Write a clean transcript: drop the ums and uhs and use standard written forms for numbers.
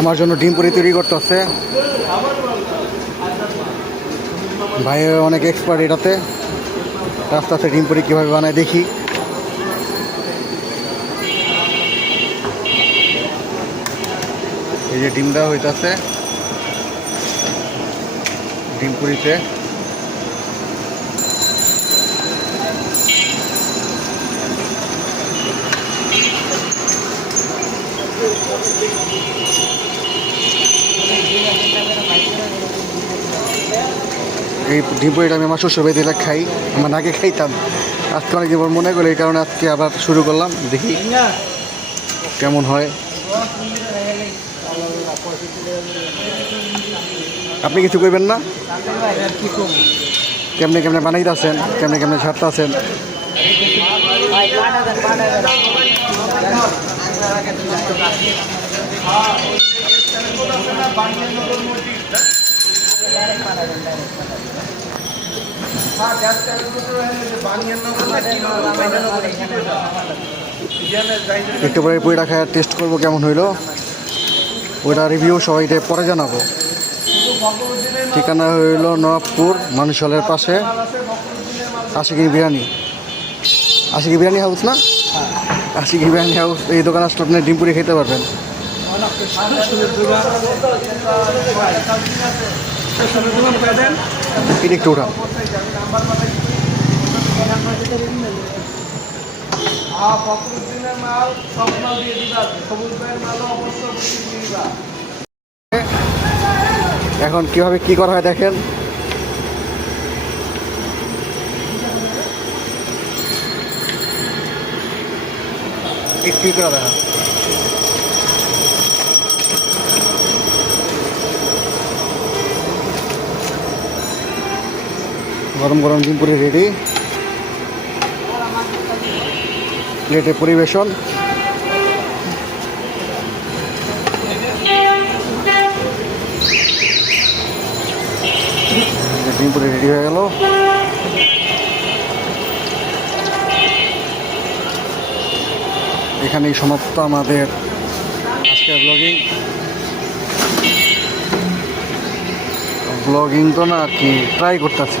আমার জন্য ডিম পুরি তৈরি করতেছে ভাই, অনেক এক্সপার্ট এটাতে। আস্তে আস্তে ডিম পুরি কীভাবে বানায় দেখি। এই যে ডিম দেওয়া হইতেছে ডিম পুরিতে। এই ডিম পুরিটা আমি আমার শ্বশুর বাড়িতে খাই, আমার আগে খাইতাম, আজকে অনেক দিন পর মনে করি, এই কারণে আজকে আবার শুরু করলাম, দেখি কেমন হয়। আপনি কিছু করবেন না? কেমনে কেমনে বানাইতেছেন, কেমনে কেমনে ছাড়তেছেন? একটু পরে পুরিটা খায় টেস্ট করবো কেমন হইলো, ওইটা রিভিউ সবাইকে পরে জানাবো। ঠিকানা হইল নবাবপুর মানুষ হলের পাশে আশিকি বিরিয়ানি। আশিকি বিরিয়ানি হাউস না? আশিকি বিরিয়ানি হাউস। এই দোকান আসলে আপনি ডিম পুরি খেতে পারবেন। এটা একটু উঠা। এখন কিভাবে কি করা হয় দেখেন। একটু করে দেখা গরম গরম ডিম পুরি রেডি, প্লেটে পরিবেশন। ডিম পুরি রেডি হয়ে গেল। এখানেই সমাপ্ত আমাদের আজকের ব্লগিং তো না, আর কি ট্রাই করতেছি।